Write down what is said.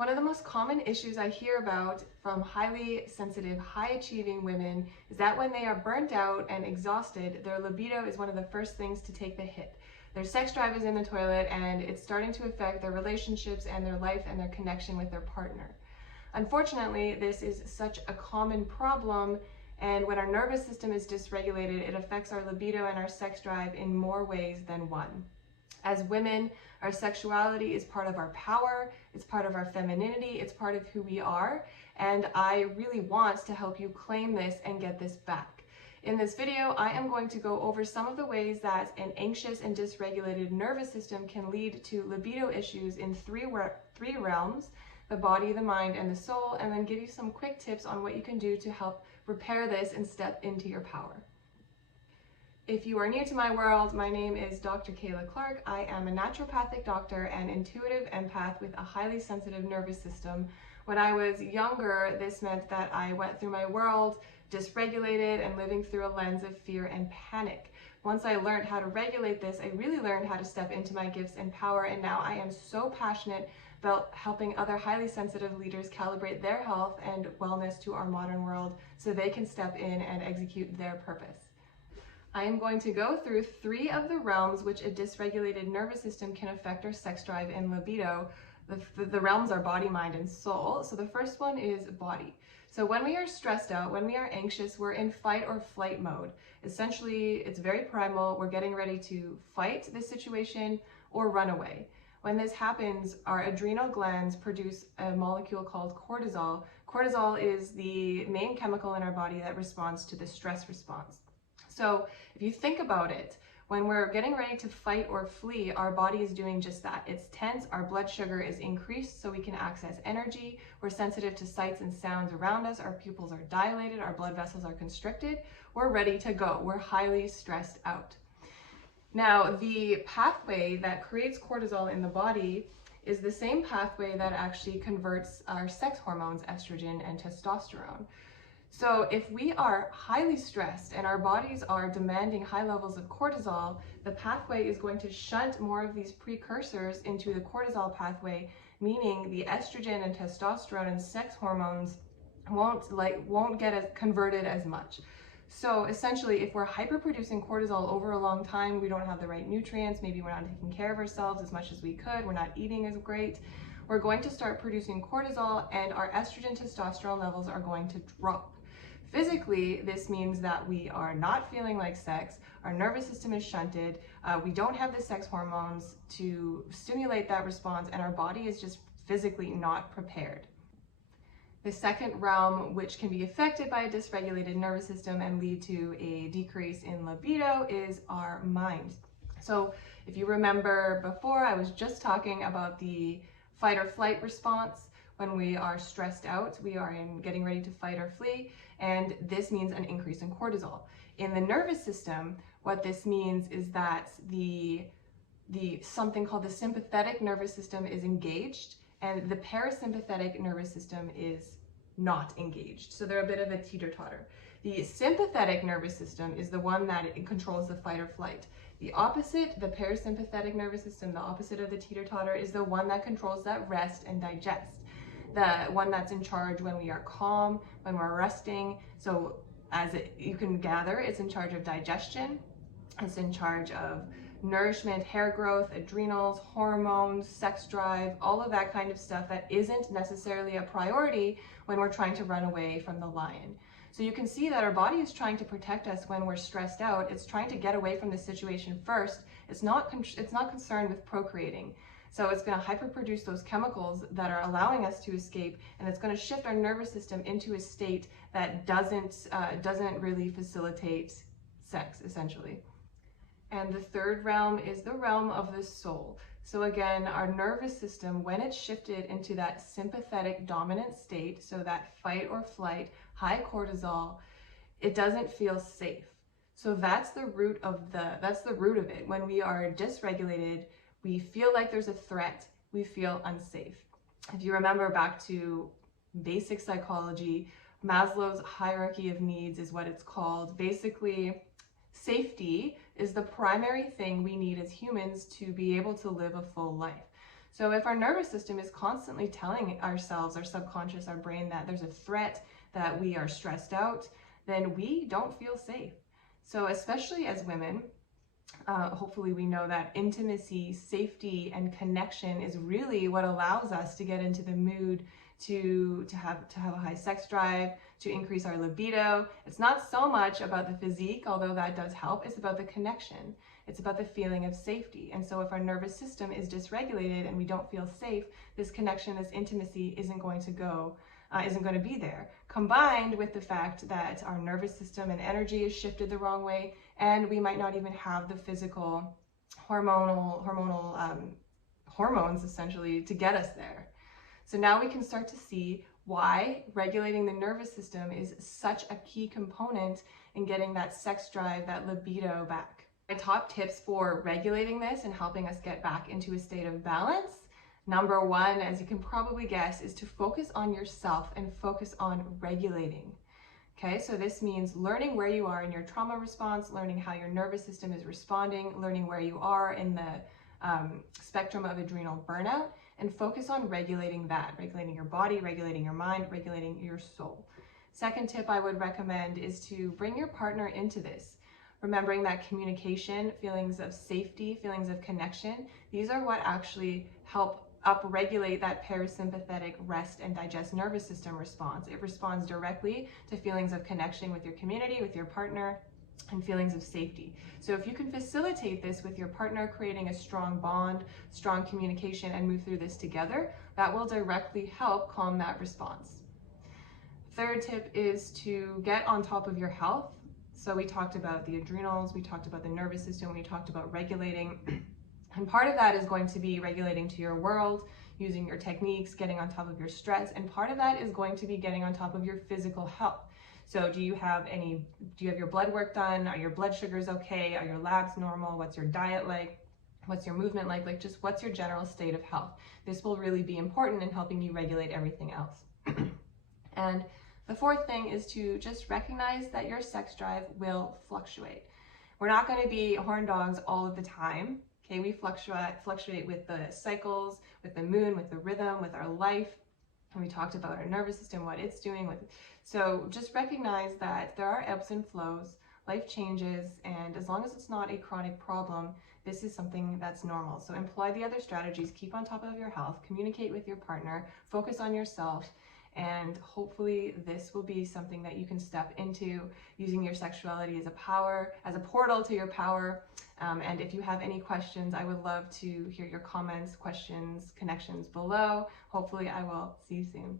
One of the most common issues I hear about from highly sensitive, high-achieving women is that when they are burnt out and exhausted, their libido is one of the first things to take the hit. Their sex drive is in the toilet and it's starting to affect their relationships and their life and their connection with their partner. Unfortunately, this is such a common problem, and when our nervous system is dysregulated, it affects our libido and our sex drive in more ways than one. As women, our sexuality is part of our power, it's part of our femininity, it's part of who we are, and I really want to help you claim this and get this back. In this video, I am going to go over some of the ways that an anxious and dysregulated nervous system can lead to libido issues in three realms: the body, the mind, and the soul, and then give you some quick tips on what you can do to help repair this and step into your power. If you are new to my world, my name is Dr. Kayla Clark. I am a naturopathic doctor and intuitive empath with a highly sensitive nervous system. When I was younger, this meant that I went through my world dysregulated and living through a lens of fear and panic. Once I learned how to regulate this, I really learned how to step into my gifts and power, and now I am so passionate about helping other highly sensitive leaders calibrate their health and wellness to our modern world so they can step in and execute their purpose. I am going to go through three of the realms which a dysregulated nervous system can affect our sex drive and libido. The realms are body, mind, and soul. So the first one is body. So when we are stressed out, when we are anxious, we're in fight or flight mode. Essentially, it's very primal. We're getting ready to fight this situation or run away. When this happens, our adrenal glands produce a molecule called cortisol. Cortisol is the main chemical in our body that responds to the stress response. So if you think about it, when we're getting ready to fight or flee, our body is doing just that. It's tense, our blood sugar is increased so we can access energy. We're sensitive to sights and sounds around us. Our pupils are dilated, our blood vessels are constricted. We're ready to go. We're highly stressed out. Now, the pathway that creates cortisol in the body is the same pathway that actually converts our sex hormones, estrogen and testosterone. So if we are highly stressed and our bodies are demanding high levels of cortisol, the pathway is going to shunt more of these precursors into the cortisol pathway, meaning the estrogen and testosterone and sex hormones won't get as converted as much. So essentially, if we're hyperproducing cortisol over a long time, we don't have the right nutrients, maybe we're not taking care of ourselves as much as we could, we're not eating as great, we're going to start producing cortisol and our estrogen testosterone levels are going to drop. Physically, this means that we are not feeling like sex, our nervous system is shunted, we don't have the sex hormones to stimulate that response, and our body is just physically not prepared. The second realm, which can be affected by a dysregulated nervous system and lead to a decrease in libido, is our mind. So if you remember before, I was just talking about the fight or flight response. When we are stressed out, we are getting ready to fight or flee, and this means an increase in cortisol. In the nervous system, what this means is that the something called the sympathetic nervous system is engaged, and the parasympathetic nervous system is not engaged. So they're a bit of a teeter-totter. The sympathetic nervous system is the one that controls the fight or flight. The opposite, the parasympathetic nervous system, the opposite of the teeter-totter, is the one that controls that rest and digest. The one that's in charge when we are calm, when we're resting. So you can gather, it's in charge of digestion, it's in charge of nourishment, hair growth, adrenals, hormones, sex drive, all of that kind of stuff that isn't necessarily a priority when we're trying to run away from the lion. So you can see that our body is trying to protect us when we're stressed out. It's trying to get away from the situation first. It's not concerned with procreating. So it's going to hyperproduce those chemicals that are allowing us to escape, and it's going to shift our nervous system into a state that doesn't really facilitate sex, essentially. And the third realm is the realm of the soul. So again, our nervous system, when it's shifted into that sympathetic dominant state, so that fight or flight, high cortisol, it doesn't feel safe. So that's the root of it. When we are dysregulated, we feel like there's a threat, we feel unsafe. If you remember back to basic psychology, Maslow's hierarchy of needs is what it's called. Basically, safety is the primary thing we need as humans to be able to live a full life. So if our nervous system is constantly telling ourselves, our subconscious, our brain, that there's a threat, that we are stressed out, then we don't feel safe. So especially as women, hopefully we know that intimacy, safety, and connection is really what allows us to get into the mood to have a high sex drive, to increase our libido. It's not so much about the physique, although that does help. It's about the connection. It's about the feeling of safety. And so if our nervous system is dysregulated and we don't feel safe, this connection, this intimacy isn't going to be there. Combined with the fact that our nervous system and energy is shifted the wrong way, and we might not even have the physical hormones essentially to get us there. So now we can start to see why regulating the nervous system is such a key component in getting that sex drive, that libido back. My top tips for regulating this and helping us get back into a state of balance. Number one, as you can probably guess, is to focus on yourself and focus on regulating. Okay, so this means learning where you are in your trauma response, learning how your nervous system is responding, learning where you are in the spectrum of adrenal burnout, and focus on regulating that, regulating your body, regulating your mind, regulating your soul. Second tip I would recommend is to bring your partner into this. Remembering that communication, feelings of safety, feelings of connection, these are what actually help upregulate that parasympathetic rest and digest nervous system response. It responds directly to feelings of connection with your community, with your partner, and feelings of safety. So if you can facilitate this with your partner, creating a strong bond, strong communication, and move through this together, that will directly help calm that response. Third tip is to get on top of your health. So we talked about the adrenals, we talked about the nervous system, we talked about regulating. And part of that is going to be regulating to your world, using your techniques, getting on top of your stress. And part of that is going to be getting on top of your physical health. So do you have your blood work done? Are your blood sugars okay? Are your labs normal? What's your diet like? What's your movement like? Like, just what's your general state of health? This will really be important in helping you regulate everything else. And the fourth thing is to just recognize that your sex drive will fluctuate. We're not going to be horn dogs all of the time. Okay, we fluctuate with the cycles, with the moon, with the rhythm, with our life. And we talked about our nervous system, what it's doing. So just recognize that there are ebbs and flows, life changes, and as long as it's not a chronic problem, this is something that's normal. So employ the other strategies, keep on top of your health, communicate with your partner, focus on yourself, and hopefully this will be something that you can step into using your sexuality as a portal to your power. And if you have any questions, I would love to hear your comments, questions, connections below. Hopefully I will see you soon.